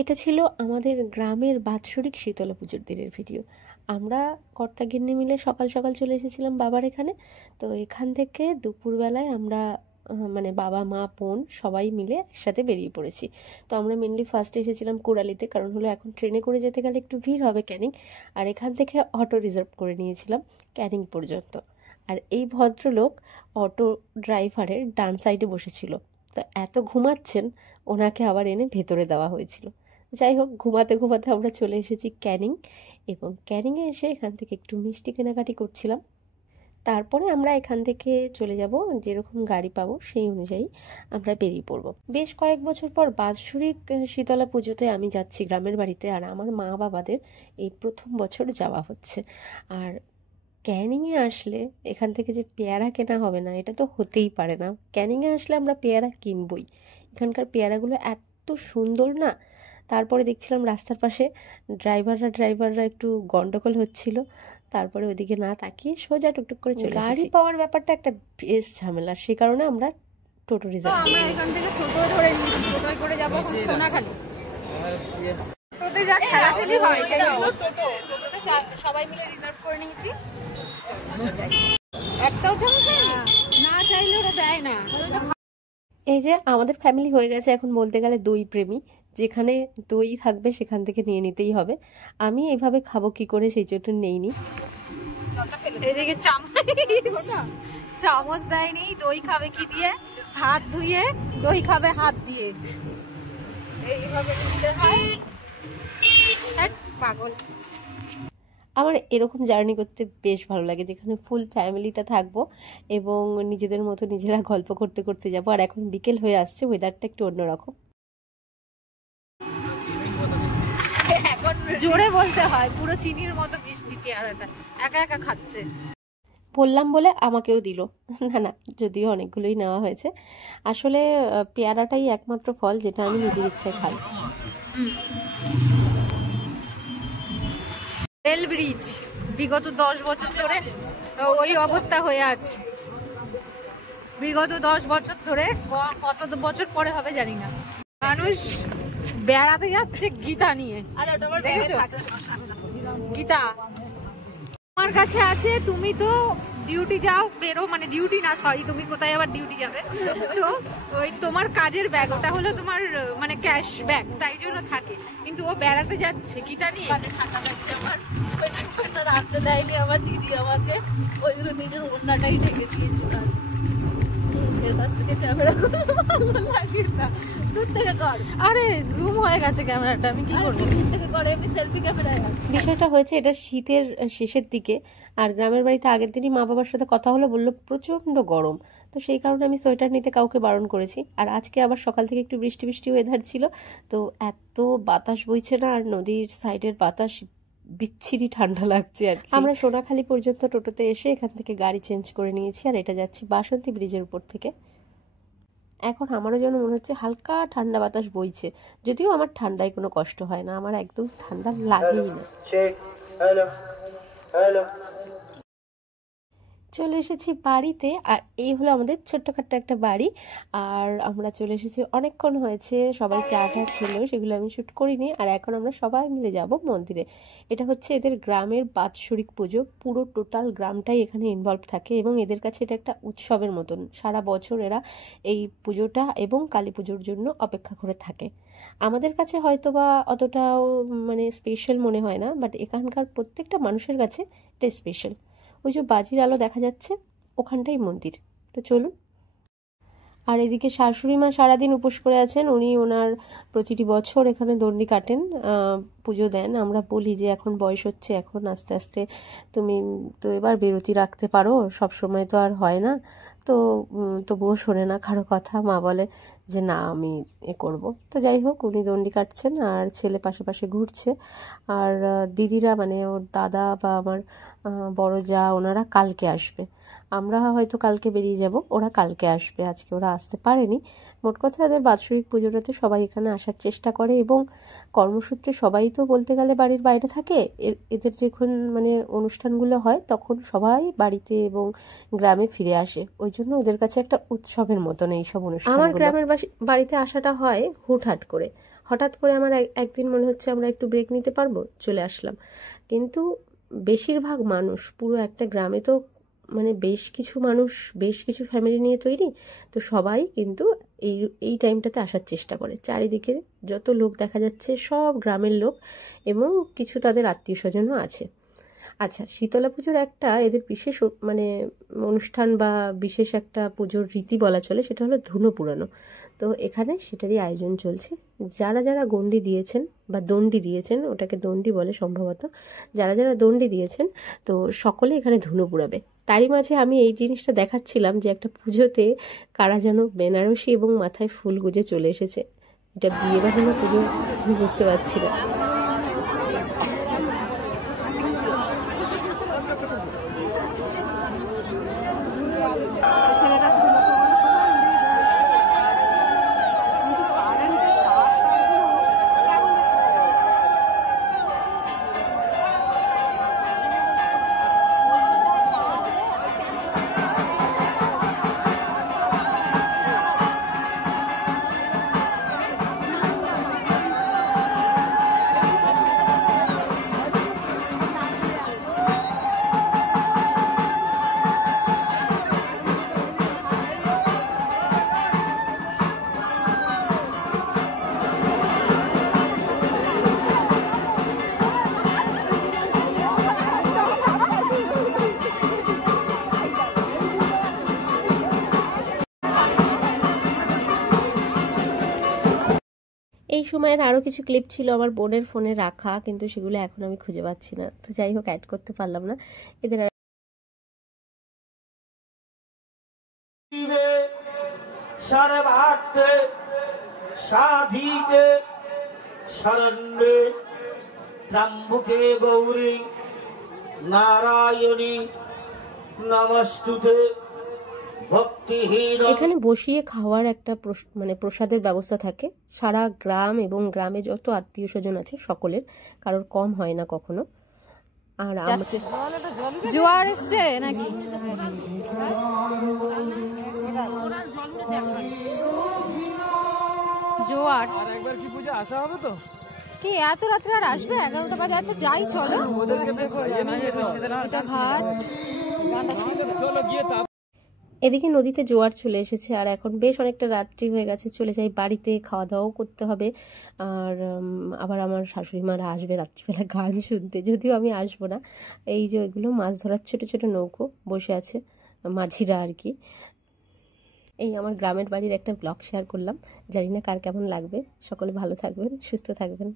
এটা ছিল আমাদের গ্রামের বাৎসরিক শীতলা পুজোর দিনের ভিডিও। আমরা কর্তাগিন্নি মিলে সকাল সকাল চলে এসেছিলাম বাবার এখানে। তো এখান থেকে দুপুরবেলায় আমরা মানে বাবা মা বোন সবাই মিলে একসাথে বেরিয়ে পড়েছি। তো আমরা মেনলি ফার্স্টে এসেছিলাম কোরালিতে, কারণ হলো এখন ট্রেনে করে যেতে গেলে একটু ভিড় হবে ক্যানিং, আর এখান থেকে অটো রিজার্ভ করে নিয়েছিলাম ক্যানিং পর্যন্ত। আর এই ভদ্রলোক অটো ড্রাইভারের ডান সাইডে বসেছিল, তো এত ঘুমাচ্ছেন ওনাকে আবার এনে ভেতরে দেওয়া হয়েছিল। যাই হোক, ঘুমাতে ঘুমাতে আমরা চলে এসেছি ক্যানিং, এবং ক্যানিংয়ে এসে এখান থেকে একটু মিষ্টি কেনাকাটি করছিলাম। তারপরে আমরা এখান থেকে চলে যাব, যেরকম গাড়ি পাবো সেই অনুযায়ী আমরা বেরিয়ে পড়ব। বেশ কয়েক বছর পর বাৎসরিক শীতলা পুজোতে আমি যাচ্ছি গ্রামের বাড়িতে, আর আমার মা বাবাদের এই প্রথম বছর যাওয়া হচ্ছে। আর ক্যানিংয়ে আসলে এখান থেকে যে পেয়ারা কেনা হবে না, এটা তো হতেই পারে না। ক্যানিংয়ে আসলে আমরা পেয়ারা কিনবই, এখানকার পেয়ারাগুলো এত সুন্দর না। তারপরে দেখছিলাম রাস্তার পাশে ড্রাইভাররা একটু গন্ডগোল হচ্ছিল, তারপরে ওইদিকে না তাকিয়ে সোজা টুকটুক করে চলে গাড়ি পাওয়ার ব্যাপারটা একটা বেশ ঝামেলা, সে কারণে আমরা টোটো রিজার্ভ আমরা এখান থেকে টোটো ধরে নিয়েছি, টোটোয় করে যাবো সোনাখালি। টোটোতে যা ঠেলাঠেলি হয় সেগুলো টোটোতে সবাই মিলে রিজার্ভ করে নিয়েছি। একটাও না চাইলে ওরা দেয় না। এই যে আমাদের ফ্যামিলি হয়ে গেছে এখন বলতে গেলে দই প্রেমী, যেখানে দই থাকবে সেখান থেকে নিয়ে নিতেই হবে। আমি এভাবে খাবো কি করে, সেই জন্য নেইনি। এদিকে চামচ দেয়নি, দই খাবে কি দিয়ে? হাত ধুয়ে দই খাবে হাত দিয়ে, এইভাবে দিতে হয়। পাগল। আমার এরকম জার্নি করতে বেশ ভালো লাগে, যেখানে ফুল ফ্যামিলিটা থাকবো এবং নিজেদের মতো নিজেরা গল্প করতে করতে যাবো। আর এখন বিকেল হয়ে আসছে, ওয়েদারটা একটু অন্যরকম। এখন জোরে বলতে হয়, পুরো চিনির মতো মিষ্টি পেয়ারাটা একা একা খাচ্ছে। বললাম বলে আমাকেও দিল। না না, যদিও অনেকগুলোই নেওয়া হয়েছে। আসলে পেয়ারাটাই একমাত্র ফল যেটা আমি নিজের ইচ্ছায় খাই। রেল ব্রিজ বিগত 10 বছর ধরে ওই অবস্থা হয়ে আছে। বিগত 10 বছর ধরে, কত বছর পরে হবে জানি না, মানুষ বেড়াতে যাচ্ছে গীতা নিয়ে। দেখেছো গীতা আমার কাছে আছে, তুমি তো ডিউটি যাও বেরো, মানে ডিউটি না সরি, তুমি কোথায় আবার ডিউটি যাবে? তো ওই তোমার কাজের ব্যাগ, ওটা হলো তোমার মানে ক্যাশ ব্যাগ, তাই জন্য থাকে। কিন্তু ও বেড়াতে যাচ্ছে গীতা নিয়ে। ঠান্ডা লাগছে আমার, সোয়েটার রাখতে দেয়নি আমার দিদি আমাকে, ওইগুলো নিজের ওড়নাটাই ঢেকে দিয়েছে। এর কাছ থেকে ক্যামেরা ভালো লাগে না, দূর থেকে কর। আরে জুম হয়ে গেছে ক্যামেরাটা, আমি কি করবো? দূর থেকে করে, এমনি সেলফি ক্যামেরায়। বিষয়টা হয়েছে এটা শীতের শেষের দিকে, আর গ্রামের বাড়িতে আগের দিনই মা বাবার সাথে কথা হলো, বললো প্রচন্ড গরম। তো সেই কারণে আমি সোয়েটার নিতে কাউকে বারণ করেছি। আর আজকে আবার সকাল থেকে একটু বৃষ্টি বৃষ্টি ওয়েদার ছিল, তো এত বাতাস বইছে না, আর নদীর সাইডের বাতাস বিচ্ছিরি ঠান্ডা লাগছে। আর আমরা সোনাখালি পর্যন্ত টোটোতে এসে এখান থেকে গাড়ি চেঞ্জ করে নিয়েছি, আর এটা যাচ্ছি বাসন্তী ব্রিজের উপর থেকে। এখন আমারও যেন মনে হচ্ছে হালকা ঠান্ডা বাতাস বইছে, যদিও আমার ঠান্ডায় কোনো কষ্ট হয় না, আমার একদম ঠান্ডা লাগেই না। চলে এসেছি বাড়িতে, আর এই হলো আমাদের ছোট্টখাট্ট একটা বাড়ি। আর আমরা চলে এসেছি, অনেকক্ষণ হয়েছে, সবাই চা টা খেলো, সেগুলো আমি শ্যুট করিনি। আর এখন আমরা সবাই মিলে যাব মন্দিরে। এটা হচ্ছে এদের গ্রামের বাৎসরিক পুজো, পুরো টোটাল গ্রামটাই এখানে ইনভলভ থাকে, এবং এদের কাছে এটা একটা উৎসবের মতন। সারা বছর এরা এই পুজোটা এবং কালী পুজোর জন্য অপেক্ষা করে থাকে। আমাদের কাছে হয়তো বা অতটাও মানে স্পেশাল মনে হয় না, বাট এখানকার প্রত্যেকটা মানুষের কাছে এটা স্পেশাল। ওই যে বাজির আলো দেখা যাচ্ছে, ওখানটাই মন্দির। তো চলুন। আর এদিকে শাশুড়ি মা সারাদিন উপোস করে আছেন, উনি ওনার প্রতিটি বছর এখানে দণ্ডি কাটেন, পুজো দেন। আমরা বলি যে এখন বয়স হচ্ছে, এখন আস্তে আস্তে তুমি তো এবার বিরতি রাখতে পারো, সব সময় তো আর হয় না। তো তবুও শোনে না কারো কথা, মা বলে যে না আমি এ করব। তো যাই হোক, উনি দণ্ডি কাটছেন, আর ছেলে পাশে পাশে ঘুরছে। আর দিদিরা মানে ওর দাদা বা আমার বড় যা, ওনারা কালকে আসবে। আমরা হয়তো কালকে বেরিয়ে যাব, ওরা কালকে আসবে, আজকে ওরা আসতে পারেনি। মোট কথা এদের বাৎসরিক পুজোটাতে সবাই এখানে আসার চেষ্টা করে, এবং কর্মসূত্রে সবাই তো বলতে গেলে বাড়ির বাইরে থাকে। এদের যখন মানে অনুষ্ঠানগুলো হয় তখন সবাই বাড়িতে এবং গ্রামে ফিরে আসে, ওই জন্য ওদের কাছে একটা উৎসবের মতন এইসব অনুষ্ঠান। আমার গ্রামের বাড়িতে আসাটা হয় হুটহাট করে, হঠাৎ করে আমার একদিন মনে হচ্ছে আমরা একটু ব্রেক নিতে পারবো, চলে আসলাম। কিন্তু বেশিরভাগ মানুষ পুরো একটা গ্রামে তো মানে বেশ কিছু মানুষ, বেশ কিছু ফ্যামিলি নিয়ে তৈরি, তো সবাই কিন্তু এই এই টাইমটাতে আসার চেষ্টা করে। চারিদিকে যত লোক দেখা যাচ্ছে সব গ্রামের লোক এবং কিছু তাদের আত্মীয় স্বজনও আছে। আচ্ছা, শীতলা পুজোর একটা এদের বিশেষ মানে অনুষ্ঠান বা বিশেষ একটা পুজোর রীতি বলা চলে, সেটা হলো ধুনো পুরানো। তো এখানে সেটারই আয়োজন চলছে। যারা যারা গণ্ডি দিয়েছেন বা দণ্ডি দিয়েছেন, ওটাকে দণ্ডি বলে সম্ভবত, যারা যারা দণ্ডি দিয়েছেন তো সকলে এখানে ধুনো পুরাবে। তারই মাঝে আমি এই জিনিসটা দেখাচ্ছিলাম যে একটা পুজোতে কারা যেন বেনারসি এবং মাথায় ফুল গুজে চলে এসেছে। এটা বিয়ে বাড়ির পুজো আমি বুঝতে পারছি না। এই সময়ের আরও কিছু ক্লিপ ছিল আমার বোনের ফোনে রাখা, কিন্তু সেগুলো এখন আমি খুঁজে পাচ্ছি না। তো যাই হোক, অ্যাড করতে পারলাম না এদের। सर्वार्थे साधिके शरण्ये त्र्यम्बके गौरी नारायणी नमस्तुते। এখানে বসিয়ে খাওয়ার একটা মানে প্রসাদের ব্যবস্থা থাকে সারা গ্রাম, এবং গ্রামে যত আত্মীয় স্বজন আছে সকলের, কারোর কম হয় না কখনো। আর জোয়ার এসছে নাকি? জোয়ার একবার কি পূজা আসা হবে তো? কি এত রাত্রে আর আসবে? 11টা বাজে আছে, যাই চলো। এদিকে নদীতে জোয়ার চলে এসেছে আর এখন বেশ অনেকটা রাত্রি হয়ে গেছে, চলে যাই বাড়িতে, খাওয়া দাওয়াও করতে হবে। আর আবার আমার শাশুড়ি মারা আসবে রাত্রিবেলা গান শুনতে, যদিও আমি আসবো না। এই যে ওইগুলো মাছ ধরার ছোট ছোট নৌকো বসে আছে মাঝিরা আর কি। এই আমার গ্রামের বাড়ির একটা ব্লগ শেয়ার করলাম, জানি না কার কেমন লাগবে। সকলে ভালো থাকবেন, সুস্থ থাকবেন।